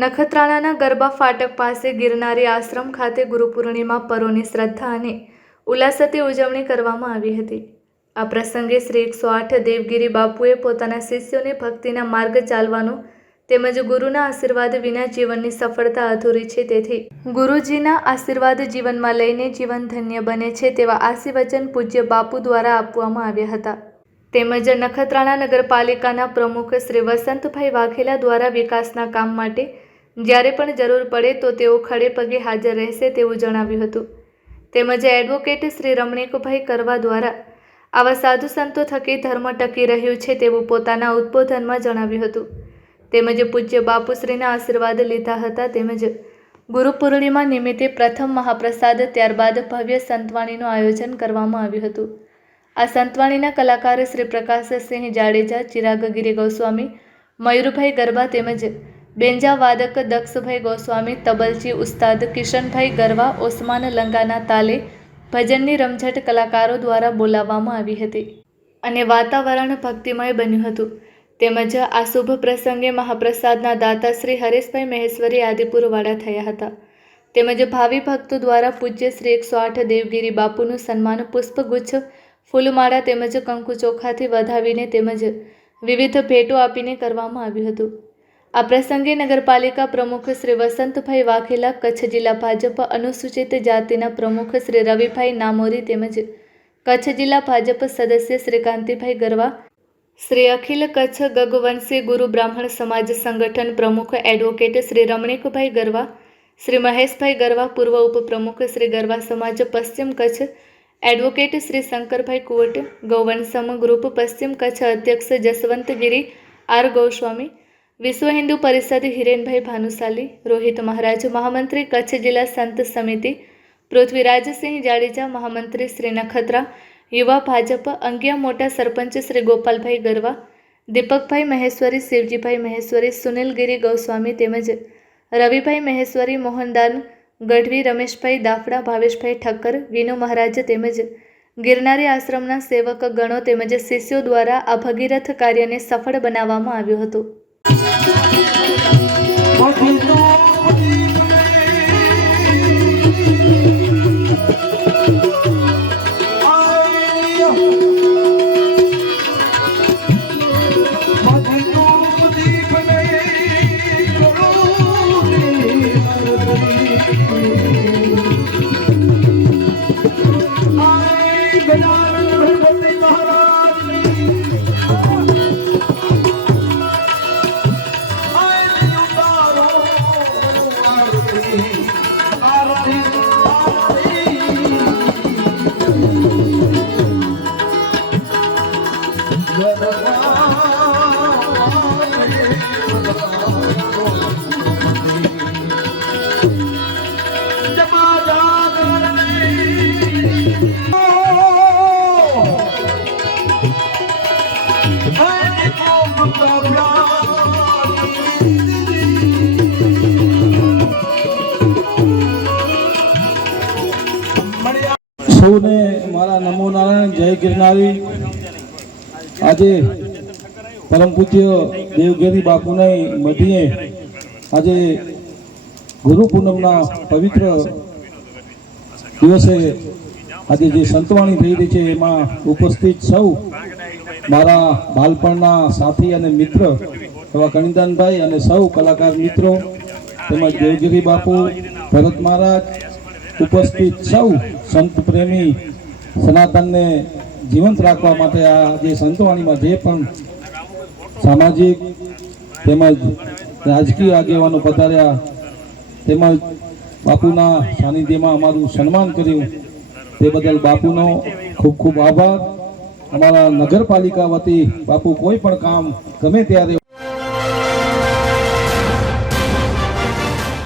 નખત્રાણાના ગરબા ફાટક પાસે ગિરનારી આશ્રમ ખાતે ગુરુ પૂર્ણિમા પર્વની શ્રદ્ધા અને ઉલ્લાસથી ઉજવણી કરવામાં આવી હતી। આ પ્રસંગે શ્રી 108 દેવગીરી બાપુએ પોતાના શિષ્યોને ભક્તિના માર્ગ ચાલવાનો તેમજ ગુરુના આશીર્વાદ વિના જીવનની સફળતા અધૂરી છે, તેથી ગુરુજીના આશીર્વાદ જીવનમાં લઈને જીવન ધન્ય બને છે તેવા આશીર્વચન પૂજ્ય બાપુ દ્વારા આપવામાં આવ્યા હતા। તેમજ નખત્રાણા નગરપાલિકાના પ્રમુખ શ્રી વસંતભાઈ વાઘેલા દ્વારા વિકાસના કામ માટે જ્યારે પણ જરૂર પડે તો તેઓ ખડે પગે હાજર રહેશે તેવું જણાવ્યું હતું। તેમજ એડવોકેટ શ્રી રમણીકભાઈ કરવા દ્વારા આવા સાધુ સંતો થકી ધર્મ ટકી રહ્યું છે તેવું પોતાના ઉદ્બોધનમાં જણાવ્યું હતું। તેમજ પૂજ્ય બાપુશ્રીના આશીર્વાદ લીધા હતા। તેમજ ગુરુ પૂર્ણિમા નિમિત્તે પ્રથમ મહાપ્રસાદ ત્યારબાદ ભવ્ય સંતવાણીનું આયોજન કરવામાં આવ્યું હતું। આ સંતવાણીના કલાકાર શ્રી પ્રકાશસિંહ જાડેજા, ચિરાગગીરી ગોસ્વામી, મયુરભાઈ ગરબા તેમજ બેન્જા વાદક દક્ષભાઈ ગોસ્વામી, તબલચી ઉસ્તાદ કિશનભાઈ ગરવા, ઓસમાન લંગાના તાલે ભજનની રમઝટ કલાકારો દ્વારા બોલાવવામાં આવી હતી અને વાતાવરણ ભક્તિમય બન્યું હતું। તેમજ આ શુભ પ્રસંગે મહાપ્રસાદના દાતા શ્રી હરેશભાઈ મહેશ્વરી આદિપુરવાળા થયા હતા। તેમજ ભાવિ ભક્તો દ્વારા પૂજ્ય શ્રી 108 દેવગીરી બાપુનું સન્માન પુષ્પગુચ્છ, ફૂલમાળા તેમજ કંકુ ચોખાથી વધાવીને તેમજ વિવિધ ભેટો આપીને કરવામાં આવ્યું હતું। આ પ્રસંગે નગરપાલિકા પ્રમુખ શ્રી વસંતભાઈ વાઘેલા, કચ્છ જિલ્લા ભાજપ અનુસૂચિત જાતિના પ્રમુખ શ્રી રવિભાઈ નામોરી તેમજ કચ્છ જિલ્લા ભાજપ સદસ્ય શ્રી કાંતિભાઈ ગરવા, શ્રી અખિલ કચ્છ ગગવંશી ગુરુ બ્રાહ્મણ સમાજ સંગઠન પ્રમુખ એડવોકેટ શ્રી રમણીકભાઈ ગરવા, શ્રી મહેશભાઈ ગરવા, પૂર્વ ઉપપ્રમુખ શ્રી ગરવા સમાજ પશ્ચિમ કચ્છ, એડવોકેટ શ્રી શંકરભાઈ કુવટ, ગૌવંશમ ગ્રુપ પશ્ચિમ કચ્છ અધ્યક્ષ જસવંતગીરી આર ગોસ્વામી, વિશ્વ હિન્દુ પરિષદ હિરેનભાઈ ભાનુશાલી, રોહિત મહારાજ, મહામંત્રી કચ્છ જિલ્લા સંત સમિતિ પૃથ્વીરાજસિંહ જાડેજા, મહામંત્રી શ્રી નખત્રા યુવા ભાજપ, અંગિયા મોટા સરપંચ શ્રી ગોપાલભાઈ ગરવા, દીપકભાઈ મહેશ્વરી, શિવજીભાઈ મહેશ્વરી, સુનિલગીરી ગોસ્વામી તેમજ રવિભાઈ મહેશ્વરી, મોહનદાન ગઢવી, રમેશભાઈ દાફડા, ભાવેશભાઈ ઠક્કર, વિનુ મહારાજ તેમજ ગિરનારી આશ્રમના સેવક ગણો તેમજ શિષ્યો દ્વારા આ ભગીરથ કાર્યને સફળ બનાવવામાં આવ્યું હતું। સૌને મારા નમો નારાયણ, જય ગિરનારી। આજે પરમ પૂજ્ય દેવગીરી બાપુની મધ્યે આજે ગુરુ પૂનમના પવિત્ર દિવસે આજે જે સંતવાણી થઈ રહી છે એમાં ઉપસ્થિત સૌ મારા બાળપણના સાથી અને મિત્ર એવા કણિદાનભાઈ અને સૌ કલાકાર મિત્રો તેમજ દેવગીરી બાપુ, ભરત મહારાજ, ઉપસ્થિત સૌ સંત પ્રેમી સનાતનને જીવંત રાખવા માટે આ જે સંતવાણીમાં જે પણ સામાજિક તેમજ રાજકીય આગેવાનો પધાર્યા તેમજ બાપુના સાનિધ્યમાં અમારું સન્માન કર્યું તે બદલ બાપુનો ખૂબ ખૂબ આભાર। અમારા નગરપાલિકા વતી બાપુ કોઈ પણ કામ ગમે ત્યારે